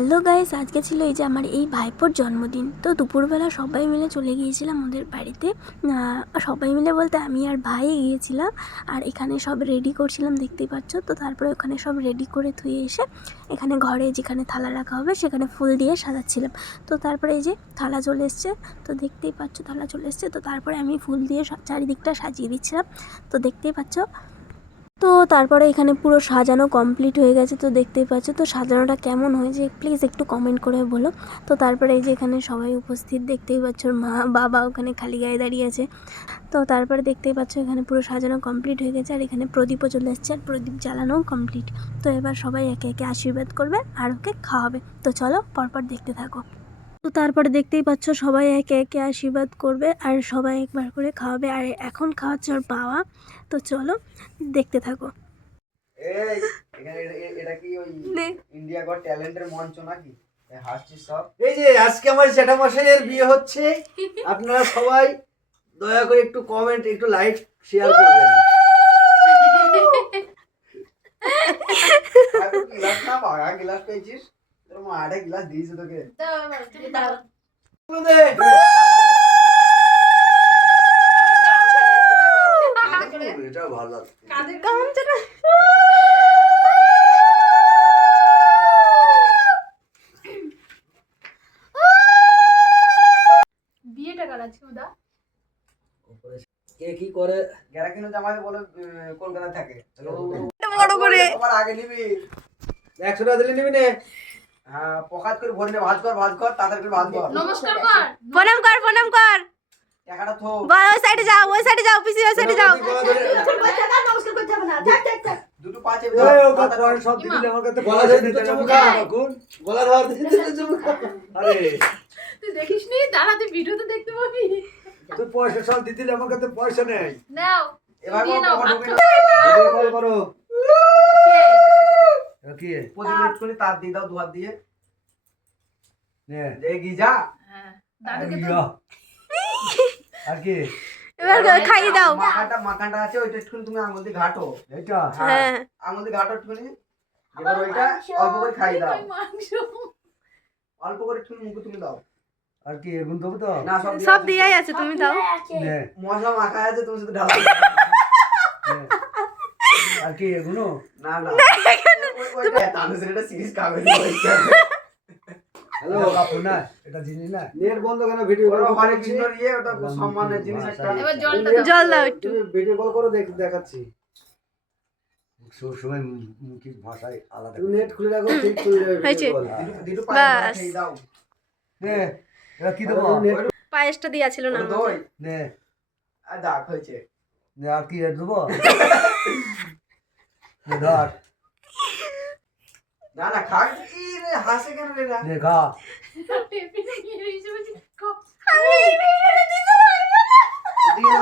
Hello guys, আজকে ছিল এই যে আমার এই ভাইপোর জন্মদিন। তো দুপুরবেলা সবাই মিলে চলে গিয়েছিলাম ওদের বাড়িতে। সবাই মিলে বলতে আমি আর ভাই গিয়েছিলাম। আর এখানে সব রেডি করছিলাম, দেখতেই পাচ্ছ। তো তারপরে ওখানে সব রেডি করে ধুয়ে এসে এখানে ঘরে যেখানে থালা রাখা হবে সেখানে ফুল দিয়ে সাজাচ্ছিলাম। তো তারপরে এই যে থালা চলে এসছে, তো দেখতেই পাচ্ছ থালা চলে এসছে। তো তারপরে আমি ফুল দিয়ে চারিদিকটা সাজিয়ে দিচ্ছিলাম, তো দেখতেই পাচ্ছ। তো তারপরে এখানে পুরো সাজানো কমপ্লিট হয়ে গেছে, তো দেখতেই পাচ্ছ। তো সাজানোটা কেমন হয়েছে প্লিজ একটু কমেন্ট করে বলো। তো তারপরে এই যে এখানে সবাই উপস্থিত, দেখতেই পাচ্ছ মা বাবা ওখানে খালি গায়ে দাঁড়িয়ে আছে। তো তারপরে দেখতেই পাচ্ছ এখানে পুরো সাজানো কমপ্লিট হয়ে গেছে, আর এখানে প্রদীপও চলে এসছে, আর প্রদীপ জ্বালানোও কমপ্লিট। তো এবার সবাই একে একে আশীর্বাদ করবে আর ওকে খাওয়াবে। তো চলো পরপর দেখতে থাকো। তো তারপরে দেখতেই পাচ্ছ সবাই একে একে আশীর্বাদ করবে আর সবাই একবার করে খাওয়াবে, আর এখন খাওয়াচ্ছে ওর বাবা। তো চলো দেখতে থাকো। এই এখানে এটা কি ওই ইন্ডিয়া গট ট্যালেন্টের মঞ্চ নাকি? হাসছিস সব। এই যে আজকে আমার জ্যাঠামশাইয়ের বিয়ে হচ্ছে, আপনারা সবাই দয়া করে একটু কমেন্ট, একটু লাইক, শেয়ার করবেন। গ্লাস না পাওয়া, গ্লাস পেয়েছিস? তোর মা আড়া গ্লাস দিয়েছে তোকে। এটা ভালো লাগছে। বিয়েটা কারাচ্ছি উদা কে কি করে গেরা কিনো জামাই বলে কলকাতা থাকে বড় করে সবার আগে নিবি 100 টাকা দিলে নিবি নে। হ্যাঁ পকাত করে ভরে নে, ভাজ কর তাড়াতাড়ি করে ভাজ কর। নমস্কার কর, প্রণাম কর টাকাটা থো। ওই সাইডে যাও পিসি, ওই সাইডে যাও। নমস্কার করতে হবে না, থাক দুটো পাঁচে ও কথা পরে সব দিলে আমার কাছে গলা ধরে দিতে চমকা কোন গলা ধরে দিতে চমকা। আরে তুই দেখিস নি? দাঁড়া, তুই ভিডিও তো দেখতে পাবি। তুই পয়সা সব দিলে আমার কাছে পয়সা নেই। নাও এবার দিয়ে নাও, ভাত খাও। ভিডিও কল করো। কে? কি প্রদীপ একটুখানি তার দিয়ে দাও, দুহাত দিয়ে নে দেখি যা। হ্যাঁ, দাদুকে তো ইয়া। আর কি এবার খাইয়ে দাও। মাখানটা আছে ওইটা একটুখানি তুমি আঙুল দিয়ে ঘাটো। এটা হ্যাঁ আঙুল দিয়ে ঘাটো একটুখানি। এবার ওইটা অল্প করে খাইয়ে দাও, মাংস। অল্প করে একটু মুখে তুমি দাও। আর কি এগুন দেবো তো না সব দিয়াই আছে, তুমি দাও। নে মশলা মাখা আছে, তুমি শুধু ঢালো। নে। আর কি এগুনো না ওইটা তানুসের এটা সিরিজ খাবে না ওইটা। হ্যালো কাপু না এটা জিনিস না নেট বন্ধ কেন? ভিডিও কল হরে কৃষ্ণ ইয়ে ওটা সম্মানের জিনিস একটা। এবার জলটা দাও। জল দাও একটু। তুমি ভিডিও কল করো, দেখাচ্ছি। সব সময় মুখের ভাষায় আলাদা তুমি নেট খুলে রাখো, ঠিক খুলে যাবে হয়েছে। Video call. দিদু পায়ে বাস। খেয়ে দাও। নে এটা কি দেবো পায়েসটা দিয়া ছিল না ওটা দই নে আর দাগ হয়েছে। নে আর কি দেবো নে ধর না খা। ই রে হাসে কেন রে? নে খা টেপি নিয়ে এসে বলছি, খাও। দিয়ে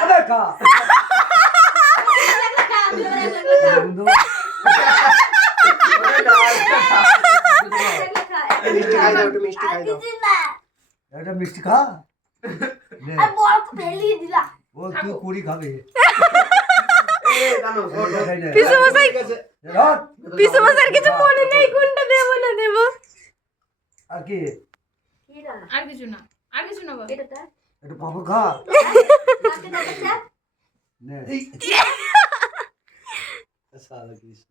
আরে খা এগুন দেবো মিষ্টি খাই দাও, একটু মিষ্টি খাই দাও। একটা মিষ্টি খা নে ও তুই কুড়ি খাবে এই জানো এটা খাই নে। পিসু মশাই, ঠিক আছে। ধর। পিসু মশাইয়ের কিছু মনে নেই কোনটা দেবো না দেবো। আর কি আর কিছু না বাবা। একটু পাপড় খা নে সালা কৃষ্ণ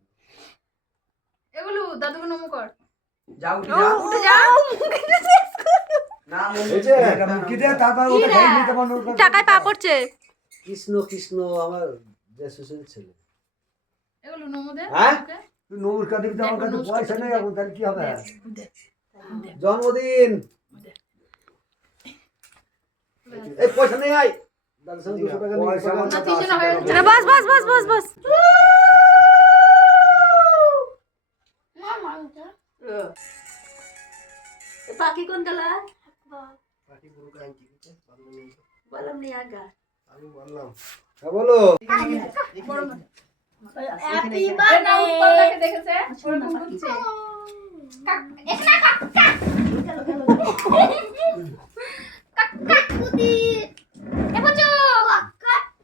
এগুলো দাদুকে নমো কর। যাও উঠে যা। না হয়েছে এটা মুখি দে তারপর ওটা খাই নিতে পারো টাকায় পা পড়ছে। কৃষ্ণ কৃষ্ণ আমার যে সুশীল ছেলে। এগুলো নমো দে। হ্যাঁ? দাদুকে। তুই নমস্কার দিবি তো আমার কাছে পয়সা নেই এখন তাহলে কি হবে দে। জন্মদিন এই পয়সা নেই আয় দাদুর সঙ্গে 200 টাকা নিয়ে পয়সা আমার না, কাছে তিনজনে হয়ে গেছে। না, বাস। পাখি কোন কালা পাটি পুরো কাঁচি দিতে বললাম নি আগা আমি বললাম। হ্যাঁ বলো হ্যাপি এ না, উৎপলটাকে দেখেছে, ওরকম করছে। কাকুতি এ বচো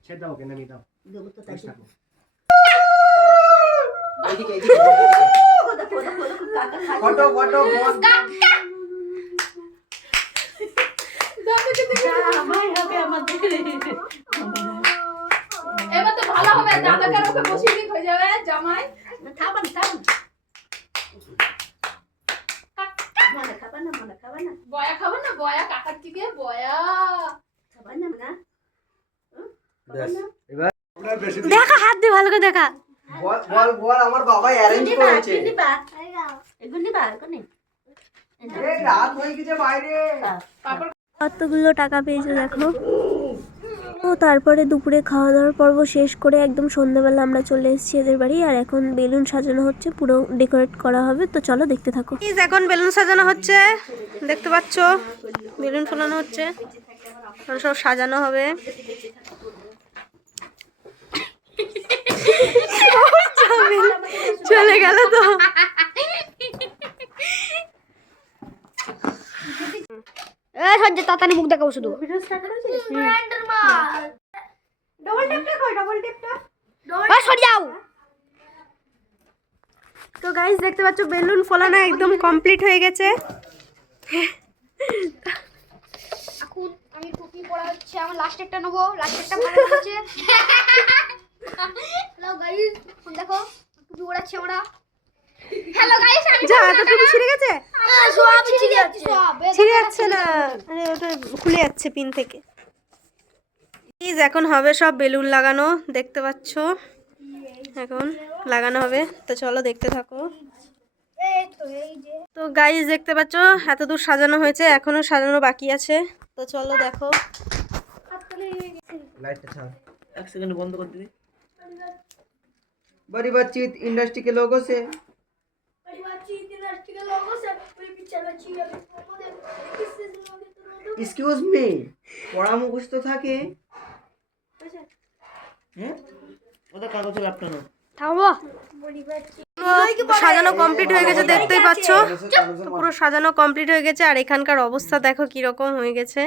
ছেড়ে দাও, কেন নিয়ে দাও। দেবো তো তাই এইদিকে এইদিকে ও দেখো দেখো দেখো কাকা খাচ্ছে ফটো ফটো জামাই হবে আমাদের এবার তো ভালো হবে, দাদাকে আর ওকে বসিয়ে দিন, হয়ে যাবে জামাই। খাবার মানে খাবার না বয়া খাবো না, বয়া কাকার থেকে বয়া। খাবার না না এবার দেখা হাত দিয়ে ভালো করে দেখা। বল বল বল আমার বাবা অ্যারেঞ্জ করেছে। এগুলি বা কোনে এই রাত হয়ে গেছে বাইরে। পাপড় কতগুলো টাকা পেয়েছে দেখো। তো তারপরে দুপুরে খাওয়া দাওয়ার পর্ব শেষ করে একদম সন্ধ্যাবেলা আমরা চলে এসেছি এদের বাড়ি। আর এখন বেলুন সাজানো হচ্ছে, পুরো ডেকোরেট করা হবে, তো চলো দেখতে থাকো। এখন বেলুন সাজানো হচ্ছে, দেখতে পাচ্ছ বেলুন ফোলানো হচ্ছে, সব সাজানো হবে। চলে গেল তো। সঞ্জয় তাড়াতাড়ি মুখ দেখাবো শুধু। তো গাইস দেখতে পাচ্ছ বেলুন ফোলানো একদম কমপ্লিট হয়ে গেছে। এখন আমি টুপি পরা হচ্ছে, আমার লাস্টেরটা নেবো, লাস্টেরটা ভালো হচ্ছে। হ্যালো গাইস, দেখো টুপি পরাচ্ছি আমরা। হ্যালো গাইস, আমি যা এতটুকু ছিঁড়ে গেছে, সব ছিঁড়ে যাচ্ছে, সব ছিঁড়ে যাচ্ছে না, আরে ওটা খুলে যাচ্ছে পিন থেকে। প্লিজ এখন হবে সব বেলুন লাগানো, দেখতে পাচ্ছ এখন লাগানো হবে, তো চলো দেখতে থাকো। এই তো এই যে তো গাইস দেখতে পাচ্ছ এত দূর সাজানো হয়েছে, এখনো সাজানো বাকি আছে, তো চলো দেখো। लाइट अच्छा एक सेकंड बंद कर दीजिए। बड़ी बातचीत इंडस्ट्री के लोगों से एक्सक्यूज मी পড়া মুখস্থ থাকে হ্যাঁ ওটা কাগজে ল্যাপটপ না থামো। সাজানো কমপ্লিট হয়ে গেছে, দেখতেই পাচ্ছ পুরো সাজানো কমপ্লিট হয়ে গেছে। আর এখানকার অবস্থা দেখো কিরকম হয়ে গেছে।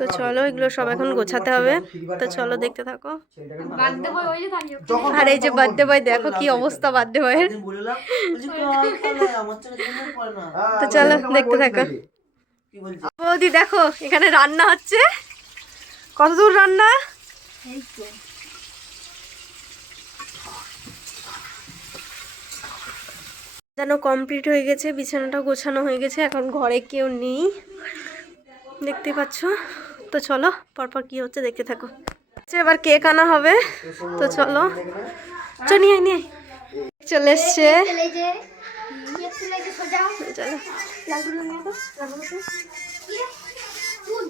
তো চলো এগুলো সব এখন গোছাতে হবে, তো চলো দেখতে থাকো। বার্থডে বয় ওই যে দাঁড়িয়ে। আর এই যে বার্থডে বয়, দেখো কি অবস্থা বার্থডে বয়ের। তো চলো দেখতে থাকো। বৌদি দেখো এখানে রান্না হচ্ছে, কত দূর রান্না। যেন কমপ্লিট হয়ে গেছে, বিছানাটা গোছানো হয়ে গেছে, এখন ঘরে কেউ নেই দেখতে পাচ্ছ। তো চলো পরপর কি হচ্ছে দেখতে থাকো। এবার কেক আনা হবে, তো চলো নিয়ে নিয়ে চলে এসছে। এই যে কেক তুলে যে সাজাও, চলো লাগুলো নিয়ে তো লাগুলো তো ফুল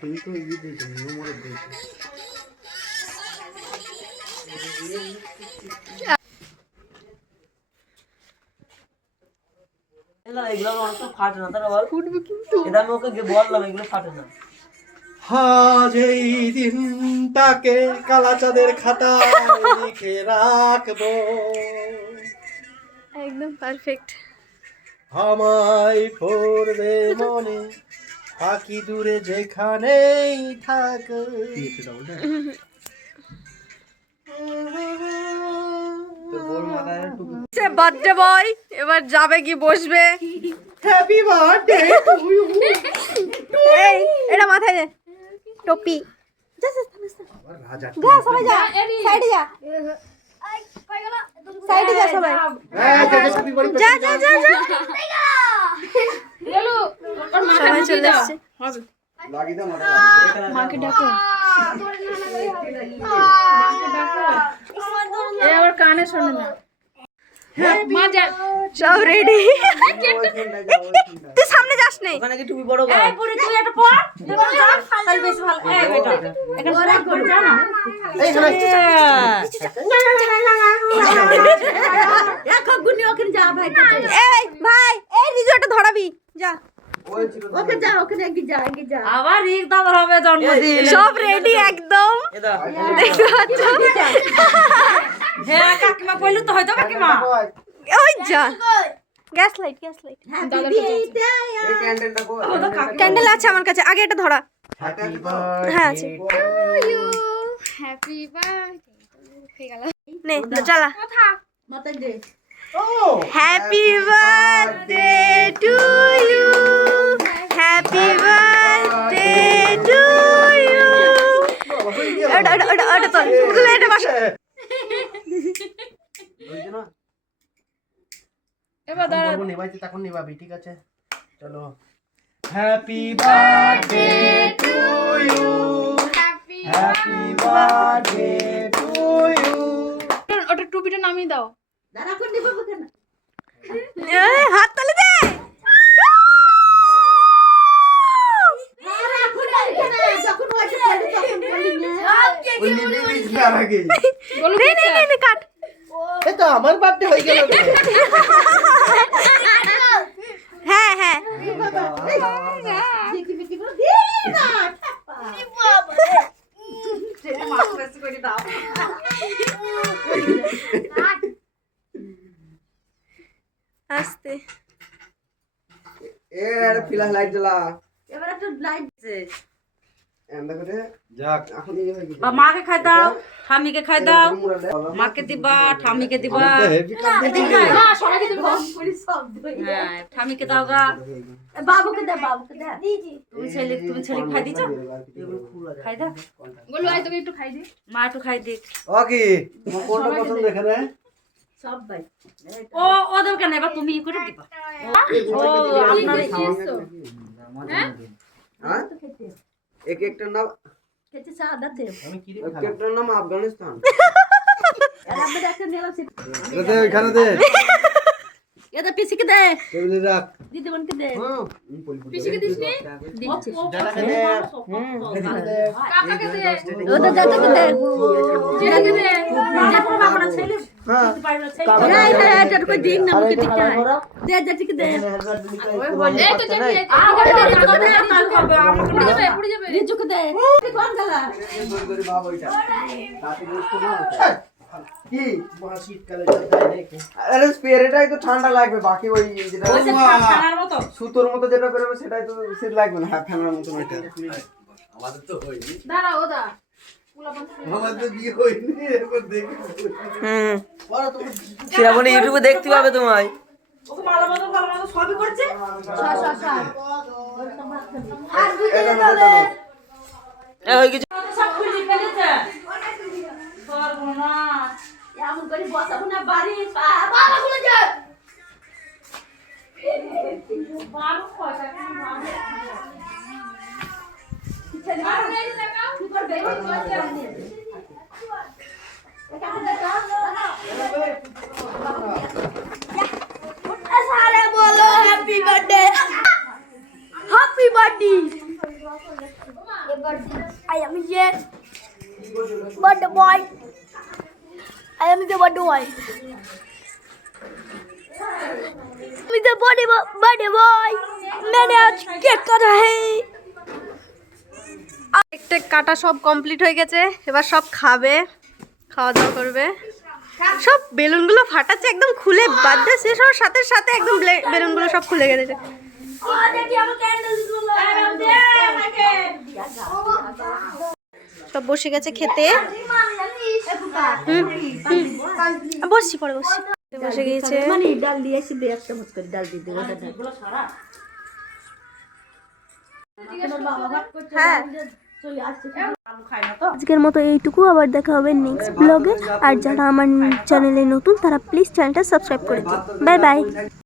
তুমি তো এই দিয়েছো নোমরে দিয়েছো না এগুলো অনেক ফাটে না তারা বল ফুটবে কিন্তু এটা আমি ওকে বললাম এগুলো ফাটে না। আজ এই দিনটাকে কালা চাঁদের খাতায় লিখে রাখবো একদম পারফেক্ট। আমায় পড়বে মনে পাখি দূরে যেখানেই থাক। বার্থডে বয় এবার যাবে কি বসবে। Happy birthday to you. এই এটা মাথায় দে টপি। যা রাজা সবাই যা, সাইডে যা, সাইডে যা সবাই, যা যা যা যা। গেলু ওর মাকে সবাই চলে এসছে। লাগি দাও মাকে ডাকো, মাকে ডাকো। এ আবার কানে শোনে না। মা যা, সব রেডি। তুই সামনে যাস নে। ওখানে কি টুপি বড় কর এই পুরি তুই এটা পড় দেখো যা তাহলে বেশ ভালো। এই বেটা এটা ওরা করে যা না এক গুনি ওখানে যা ভাই এই ভাই এই রিজোর্টে ধরাবি, যা ওকে যা ওখানে একদিন যা আগে যা আবার রিক দাবার হবে জন্মদিন সব রেডি একদম। এদা দেখতে পাচ্ছ? হ্যাঁ কাকিমা কইলো তো হয়তো কাকিমা ওই যা গ্যাস লাইট গ্যাস লাইট এই ক্যান্ডেলটা কো ক্যান্ডেল আছে আমার কাছে, আগে এটা ধরা। হ্যাপি হ্যাঁ আছে, হ্যাপি বার্থডে হয়ে গেল। নে জ্বালা। মাথায় দে happy birthday to you, happy birthday to you. ওটা তোল, তুলে এটা বসা। এবার দাঁড়া, নিবাইতে তখন নিবাবি, ঠিক আছে? চলো। Happy birthday to you, happy birthday to you. ওটা টুপিটা নামিয়ে দাও। দাঁড়া করে নিব কেন হাত তালে দে। যখন ওইটা পড়ে তখন বলি না ওই নিবি বিছনার আগে। বলো নে নে নে কাট। এই তো আমার বার্থডে হয়ে গেল। হ্যাঁ হ্যাঁ দেখি দেখি বল দি না বাবা রে মাছ করে দাও আস্তে। এর ফ্ল্যাশ লাইট জ্বালা। এবার একটা লাইট দে এন্ডা করে যাক এখন এই হয়ে গেল। বা মাকে খাই দাও ঠামিকে খাই দাও মাকে দিবা ঠামিকে দিবা হেভি কমপ্লিট না সবাইকে দেবো। হ্যাঁ ঠামিকে দাও গা বাবুকে দে দিদি তুমি ছেলে খাই দিছো খাই দাও বলো আই তোকে একটু খাই দে। মা একটু খাই দিক ওকে কোনটা পছন্দ এখানে? সব ভাই ও ওদের কেন এবার তুমি করে দিবা ও আপনার হ্যাঁ হ্যাঁ এক একটার নাম কেটে সাদা দে এক একটার নাম আফগানিস্তান। এরা আমরা একটা নিলাম সে এটা দে এখানে দে। এটা পিসিকে দে টেবিলে রাখ। দিদি বোনকে দে পিসিকে দিস নি, দিচ্ছি দাদাকে দে। কাকাকে দে, ওদের দাদাকে দে জেঠুকে দে। যেটা বাবারা ছেলে হ্যাঁ দিতে পারলো ছেলে না এটা এটা কই দিন না মুকে দিতে হয় দে যেটিকে দে এই তো জেঠু, এই তো। পুড়ে যাবে, পুড়ে যাবে। রিজুকে দে কোন গলা তোর করে বাবা ওইটা তাতে গুsto না কি মহা শীতকালে চলতে দেখে। আরে স্পিরিটাই তো ঠান্ডা লাগবে, বাকি ওই যেটা ওই যে খানার মতো সুতোর মতো যেটা বেরোবে সেটাই তো শীত লাগবে না। হ্যাঁ ফ্যানের মতো ওইটা। আমাদের তো হয়নি, দাঁড়া ওদা আমাদের বিয়ে হয়নি এখন দেখি। শ্রাবণী ইউটিউবে দেখতে পাবে তোমায়। ওকে ভালো মতো সবই করছে এটা না হয়ে গেছে। সব খুলে ফেলেছে সর্বনাশ এমন করে বসাবো না বাড়ি বাবা খুলে যা বাবু কয়টা আর এই যে দেখাও। কি করবে सारे बोलो happy birthday, happy birthday. I am here, birthday boy. I am the birthday boy. I'm the birthday boy. मैंने आज केक काटा है। একটা কাটা সব কমপ্লিট হয়ে গেছে, এবার সব খাবে, খাওয়া দাওয়া করবে। সব বেলুনগুলো ফাটাচ্ছে একদম, খুলে বার্থডে শেষ হওয়ার সাথে সাথে একদম বেলুনগুলো সব খুলে গেছে। সব বসে গেছে খেতে। বসছি পরে বসছি, বসে গিয়েছে। মানে ডাল দিয়ে এসে দে একটা মত করে ডাল দিয়ে দে ওটা ডাল হ্যাঁ চলে আসছে আলু খায় না তো আজকের মতো এইটুকু, আবার দেখা হবে নেক্সট ব্লগে। আর যারা আমার চ্যানেলে নতুন তারা প্লিজ চ্যানেলটা সাবস্ক্রাইব করে দিন। Bye bye.